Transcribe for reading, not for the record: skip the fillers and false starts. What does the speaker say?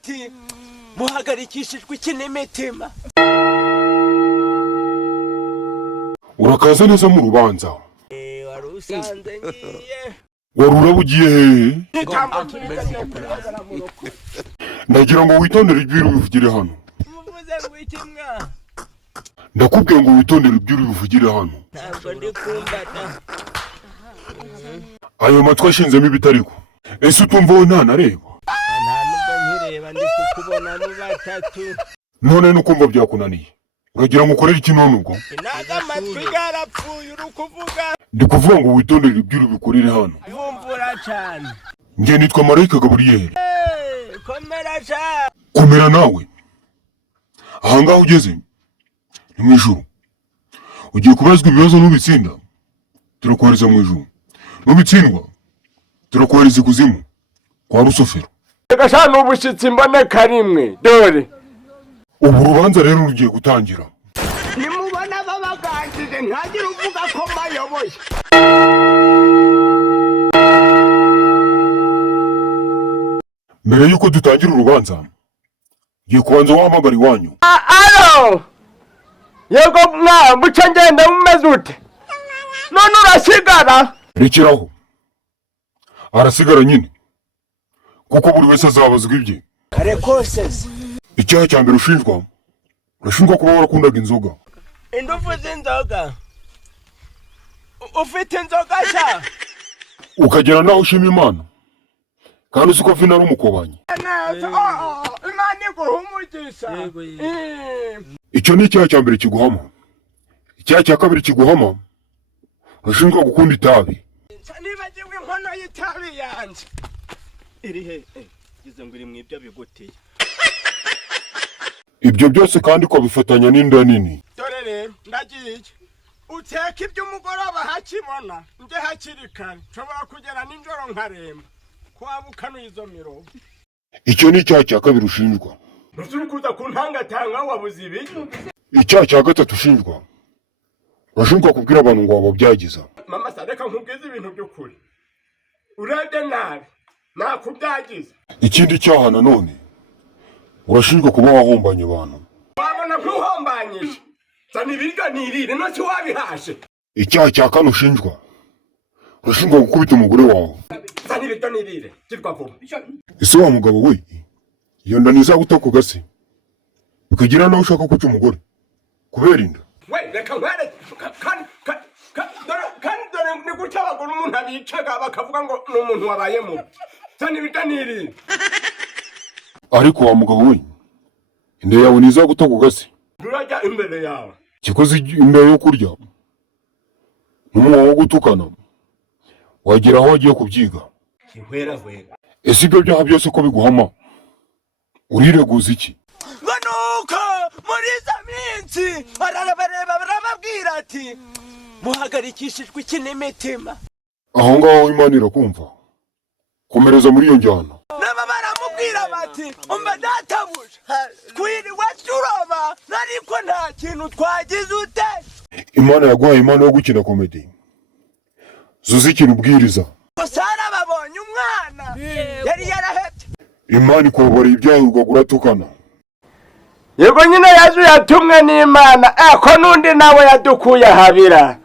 ati muhagarikishijwe iki n'imitima. Urakaza neza mu rubanza. Warusanze ngiye. Warura bugiye hehe? Ndagira ngo witondere ibyo bivugire hano. Muvuze ngo iki mwa? Ndakubwiye ngo witondere ibyo bivugire hano. Ntabwo ndi kumbata. Ayo matwi ashinzemo ibitariko. Ese utumva wowe ntanareba? Nta nubwo nkireba ndi kukubona mu batatu. None nukumva byakunaniye. Uragira ngo ukorere iki none ubwo? Naga amatwi garapfuye uri kuvuga. Ndi kuvuga ngo witondere ibyo bikorere hano. Vumvura cyane. Nge nitwa Marayika Gaburiyeli. Komera cyane. Komera nawe. Aha ngaho ugeze ni mu ijuru. Ugiye kubazwa ibibazo n'ubitsinda. Turakohereza mu ijuru. N'ubitsindwa turakohereza ikuzimu kwa Rusofero. Gashana ubushitsi mboneka rimwe dore. Ubu rubanza rero rugiye gutangira. Nimubona babaganjije ntagira uvuga ko mayoboye. Mbere yuko dutangira urubanza ngiye kubanza wahamagara iwanyu. Alo yego mwa muca ngenda mumeze ute? None urasigara? Rekeraho. Arasigara nyine. Kuko buri wese azabazwa ibye. Kare kose. Icyaha cya mbere ushinjwa. Urashinjwa kuba warakundaga inzoga. Indufu z'inzoga. Ufite inzoga sha. Ukagera naho ushima Imana. Kandi uzi ko vina ari umukobanyi. Imana iguhumugisha. Icyo ni icyaha cya mbere kiguhama. Icyaha cya kabiri kiguhama. Urashinjwa gukunda itabi. Nibagiwe inkono y'itabi yanjye. Iri he? Gize ngo iri mu ibyo bigutiye. Ibyo byose kandi ko bifatanya n'inda nini. Dore rero ndagiye. Uteka iby'umugoroba hakibona. Nde hakiri kare. Nshobora kugera ninjoro nkaremba. Kwabukana izo miro. Icyo ni icyaha cya kabiri ushinjwa. Nuzuri kuza kuntangatanga wabuze ibi. Icyaha cya gatatu ushinjwa. Urashinjwa kubwira abantu ngo wababyagiza. Mama sadeka nkubwiza ibintu by'ukuri. Urebye nabi. Nakubyagiza. Ikindi cyaha nanone. Urashinjwa kuba wahombanye abantu. Wabona nkuhombanyije. Zana ibiryo nirire no si wabihashe. Icyaha cya kane ushinjwa. Urashinjwa gukubita umugore wawe. Zana ibiryo nirire. Kirwa vuba. Ese wa mugabo we. Iyo nda nizaguta ku gasi. Ukagira nawe ushaka kuca umugore. Kubera inda. We reka ngwere kandi dore ni gutya abagore umuntu abicaga bakavuga ngo ni umuntu wabayemo. Zana ibiryo nirire. Ariko wa mugabo we. Inda yawe nizaguta ku gasi. Urajya imbere yawe. Kikoze imbere yo kurya. N'umuntu wo gutukana. Wagera aho wagiye kubyiga. Hwera. Ese ibyo byaha byose ko biguhama. Urireguza iki? Nuko muri za minsi barababwira ati muhagarikishijwe iki n'imitima. Aho ngaho Imana irakumva. Komereza muri iyo njyana. Naba baramubwira bati umva databuja kwiriwe turoba ariko nta kintu twagize ute. Imana yaguhaye impano yo gukina komedi. Zuzi ikintu ubwiriza. Sara babonye umwana yari yarahebye. Imana ikobora ibyaha uratukana. Yego nyine yaje yatumwe n'Imana ko nundi nawe yadukuye habira.